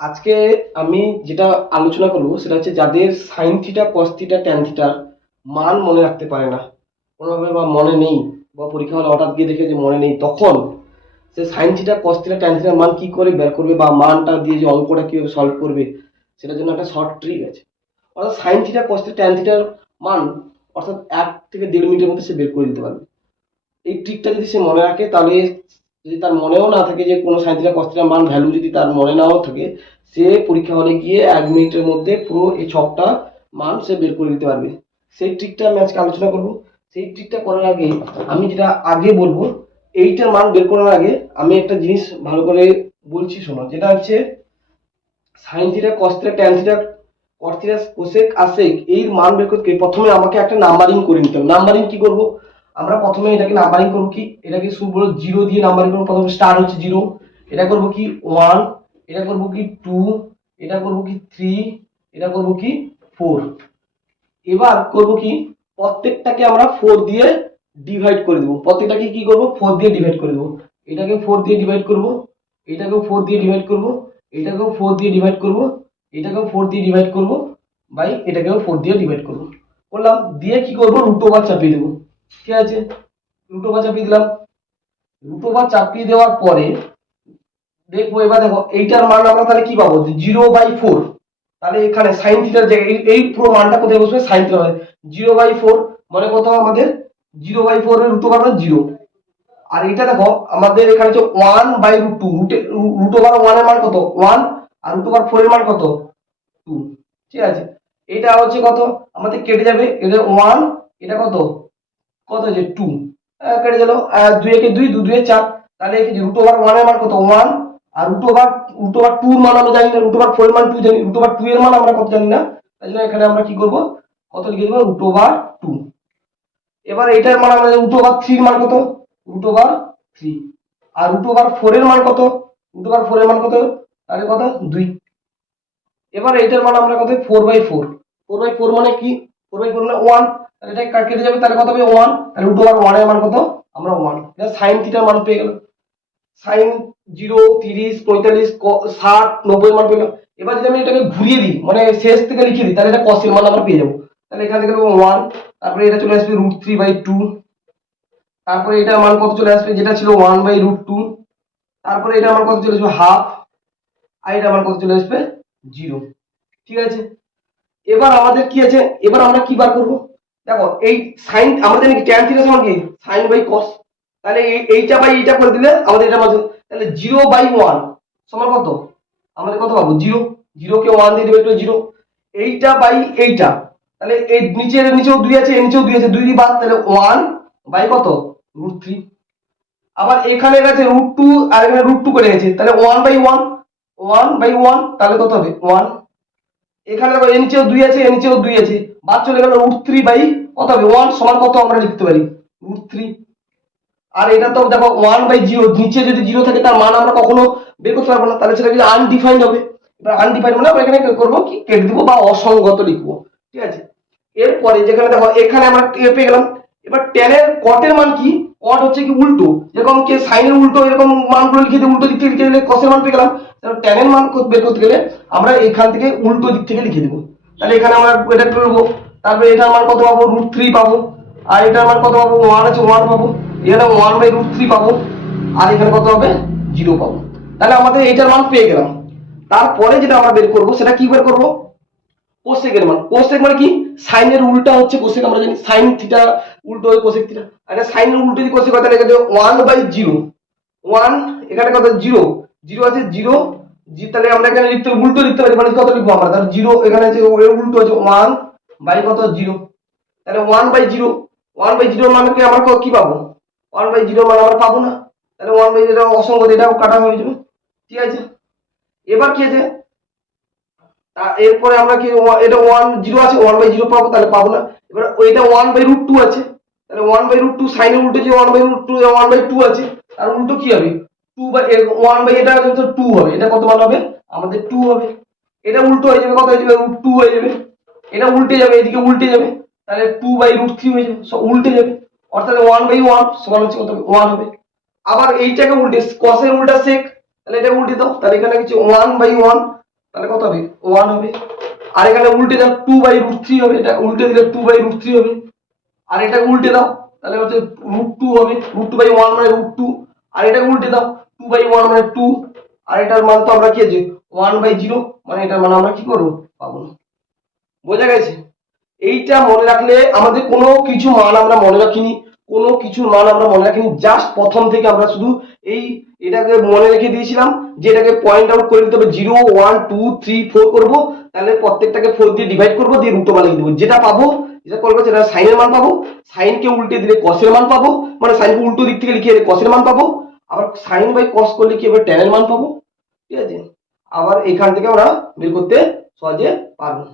আজকে আমি যেটা আলোচনা করব সেটা হচ্ছে যাদের sign theta cos theta tan থিটার মান মনে রাখতে পারে না কোনোভাবে বা মনে নেই বা পরীক্ষা হলে হঠাৎ গিয়ে দেখে যে মনে নেই, তখন সে sine theta cos theta tan থিটার মান কি করে বের করবে বা মানটা দিয়ে যে অঙ্কটা কিভাবে সলভ করবে সেটার জন্য একটা শর্ট ট্রিক আছে। অর্থাৎ sign theta cos theta tan থিটার মান অর্থাৎ 1 থেকে 1.5 মিনিটের মধ্যে সে বের করে দিতে পারবে। এই ট্রিকটা যদি সে মনে রাখে তাহলে যদি তার মনেও না থাকে যে কোনো সাইন থিটা কস থিটার মান ভ্যালু যদি তার মনে নাও থাকে, সে পরীক্ষা হলে গিয়ে 1 মিনিটের মধ্যে পুরো এই ছকটা মান সে বের করে দিতে পারবে। সেই ট্রিকটা আমি আজকে আলোচনা করব। সেই ট্রিকটা করার আগে আমি যেটা আগে বলবো, এইটার মান বের করার আগে আমি একটা জিনিস ভালো করে বলছি শোনো, যেটা হচ্ছে sign theta cos theta tan theta cos theta cosec আসেক এর মান বের করতে প্রথমে আমাকে একটা নাম্বারিং করে নিতে হবে। নাম্বারিং কি করব, আমরা প্রথমে এটাকে নাম্বারিং করব কি, এটাকে শুরু করব জিরো দিয়ে নাম্বারিং করব। প্রথমে স্টার হচ্ছে জিরো, এটা করব কি ওয়ান, এটা করব কি টু, এটা করব কি থ্রি, এটা করব কি ফোর। এবার করব কি, প্রত্যেকটাকে আমরা ফোর দিয়ে ডিভাইড করে দেবো। প্রত্যেকটাকে কি করব, ফোর দিয়ে ডিভাইড করে দেবো। এটাকে ফোর দিয়ে ডিভাইড করব, এটাকেও ফোর দিয়ে ডিভাইড করব, এটাকেও ফোর দিয়ে ডিভাইড করব, এটাকেও ফোর দিয়ে ডিভাইড করব, বাই এটাকেও ফোর দিয়ে ডিভাইড করব। করলাম দিয়ে কি করব, রুট ওভার চাপিয়ে দেবো। ঠিক আছে, রুট ওভার চাপিয়ে দিলাম। রুট ওভার চাপিয়ে দেওয়ার পরে দেখবো, এবার দেখো এইটার মান আমরা তাহলে কি পাবো, 0/4। তাহলে এখানে সাইন থিটার জায়গায় এই পুরো মানটা কোথায় বসবে, সাইন থিটা হবে 0/4। মানে কত আমাদের 0/4 এর রুট ওভার 0। আর এটা দেখো আমাদের এখানে হচ্ছে 1/√2, রুট ওভার 1 এর মান কত 1, আর রুট ওভার 4 এর মান কত 2। ঠিক আছে, এটা হচ্ছে কত আমাদের কেটে যাবে, এটা 1, এটা কত কত হচ্ছে 2, কেটে গেল। 2 একে 2, 2 2 এ 4। তাহলে এই রুট ওভার 1 এর মান কত 1, আর রুট ওভার 2 এর মান আমরা জানি না, রুট ওভার 4 এর মান 2 জানি, রুট ওভার 2 এর মান আমরা কত জানি না। তাই জন্য এখানে আমরা কি করব, কত লিখে দেব, রুট ওভার 2। এবার এটার মান আমরা রুট ওভার 3 এর মান কত, রুট ওভার 3। আর রুট ওভার 4 এর মান কত, রুট ওভার 4 এর মান কত, তাহলে কত 2। এবার এইটার মান আমরা কত 4/4। 4/4 মানে কি, 4/4 মানে 1। তাহলে এটা কেটে যাবে, তাহলে কত হবে 1। তাহলে রুট ওভার 1 এর মান কত, আমরা 1। এটা সাইন থিটার মান পেয়ে গেলাম। সাইন 0, 30, 45, 60, 90 মান পেলাম। এবার যদি আমি এটাকে ঘুরিয়ে দিই, মানে শেষ থেকে লিখে দিই, তাহলে এটা কসের মান আমরা পেয়ে যাবো। তাহলে এখান থেকে 1, তারপরে এটা চলে আসবে √3/2, তারপরে এটার মান কত চলে আসবে, যেটা ছিল 1/√2, তারপরে এটার মান কত চলে আসবে হাফ, আর এটার মান কত চলে আসবে 0। ঠিক আছে, এবার আমাদের কি আছে, এবার আমরা কি বার করব, দেখো এই সাইন আমরা জানি ট্যান থিটা সমান কি সাইন বাই কস। তাহলে এইটা বাই এইটা করে দিলে আমাদের এটা মাঝে, তাহলে 0/1 সমান কত, আমাদের কত পাবো 0। 0 কে 1 দিয়ে ডিভাইড করে 0। এইটা বাই এইটা, তাহলে এই নিচেও 2 আছে, এর নিচেও 2 আছে, 2 দিয়ে বাদ, তাহলে 1 বাই কত √3। আবার এখানে গেছে √2, আর এখানে √2 করে গেছে, তাহলে 1/1, 1/1, তাহলে কত হবে 1। এখানে দেখো এর নিচেও 2 আছে, এর নিচেও 2 আছে, বাদ চলে গেল √3 বাই কত হবে 1 সমান কত আমরা লিখতে পারি √3। আর এটা তো দেখো 1/0, নিচে যদি 0 থাকে তার মান আমরা কখনো বের করতে পারবো না, তাহলে সেটা কিন্তু আনডিফাইন্ড হবে। এবার আনডিফাইন্ড মানে আমরা এখানে করবো কি কেটে দিব বা অসংগত লিখবো। ঠিক আছে, এরপরে যেখানে দেখো এখানে আমরা পেয়ে গেলাম। এবার ট্যানের কটের মান কি, কট হচ্ছে কি উল্টো, যেরকম কি সাইনের উল্টো এরকম মানগুলো লিখে দিয়ে উল্টো দিক থেকে লিখে দিলে কসের মান পেয়ে গেলাম। ট্যানের মান বের করতে গেলে আমরা এখান থেকে উল্টো দিক থেকে লিখে দেবো। তাহলে এখানে আমরা এটা করবো, তারপরে এটার মান কত পাবো √3 পাবো, আর এটার মান কত পাবো 1 আছে 1 পাবো, এখানে 1/√3 পাবো, আর এখানে কত হবে 0 পাবো। তাহলে আমাদের এইটার মান পেয়ে গেলাম। তারপরে যেটা আমরা বের করবো সেটা কি বের করবো, কোসেকের মান। কোসেক মানে কি, সাইনের উল্টা হচ্ছে কোসেক, আমরা জানি সাইন থিটা উল্টো হয় কোসেক থিটা। আর সাইনের উল্টো যদি কোসেক হয় তাহলে এখানে 1/0, 1 এখানে কত 0, 0 আছে 0, তাহলে আমরা এখানে লিখতে উল্টো লিখতে পারি, মানে কত লিখবো আমরা, তাহলে 0 এখানে আছে এর উল্টো আছে 1 বাই কত 0। তাহলে 1/0, 1/0 মানে কি আমরা কি পাবো, 1/0 মানে আমরা পাবো না। তাহলে 1/0 অসংগত, এটাও কাটা হয়ে যাবে। ঠিক আছে, এবার কি আছে, এরপরে আমরা কি এটা 1 0 আছে 1/0 পাবো, তাহলে পাবো না। এবার এটা 1/√2 আছে, তাহলে 1/√2 সাইনের উল্টো যে 1/√2 1/2 আছে, আর উল্টো কি হবে 2 বাই 1 বাই এটা কিন্তু 2 হবে, এটা কত মান হবে আমাদের 2 হবে। এটা উল্টো হয়ে যাবে, কত হয়ে যাবে √2 হয়ে যাবে। এটা উল্টে যাবে, এদিকে উল্টে যাবে, তাহলে 2/√3 হয়ে যাবে, সব উল্টে যাবে। অর্থাৎ 1/1 সমান হচ্ছে কত হবে 1 হবে। আবার এইটাকে উল্টে কসের উল্টা সেক, তাহলে এটা উল্টে দাও, তাহলে এখানে কিছু 1/1 তাহলে কত হবে 1 হবে। আর এখানে উল্টে দাও 2/√3 হবে, এটা উল্টে দিলে 2/√3 হবে। আর এটা উল্টে দাও তাহলে হচ্ছে √2 হবে, √2/1 মানে √2। আর এটা উল্টে দাও 2/1 মানে 2। আর এটার মান তো আমরা কি আছে 1/0, মানে এটার মান আমরা কি করবো পাবো না। বোঝা গেছে? এইটা মনে রাখলে আমাদের কোনো কিছু মান আমরা মনে রাখিনি, কোনো কিছুর মান আমরা মনে রাখিনি, জাস্ট প্রথম থেকে আমরা শুধু এই এটাকে মনে রেখে দিয়েছিলাম যে এটাকে পয়েন্ট আউট করে দিতে হবে 0 1 2 3 4 করবো, তাহলে প্রত্যেকটাকে 4 দিয়ে ডিভাইড করবো, দিয়ে রুট ওভার লিখে দেবো, যেটা পাবো যেটা করবো সেটা সাইনের মান পাবো। সাইনকে উল্টে দিলে কসের মান পাবো, মানে সাইনকে উল্টো দিক থেকে লিখে দিলে কসের মান পাবো। আবার সাইন বাই কস করলে কি হবে ট্যানের মান পাবো। ঠিক আছে, আবার এখান থেকে আমরা বের করতে সহজে পারবো।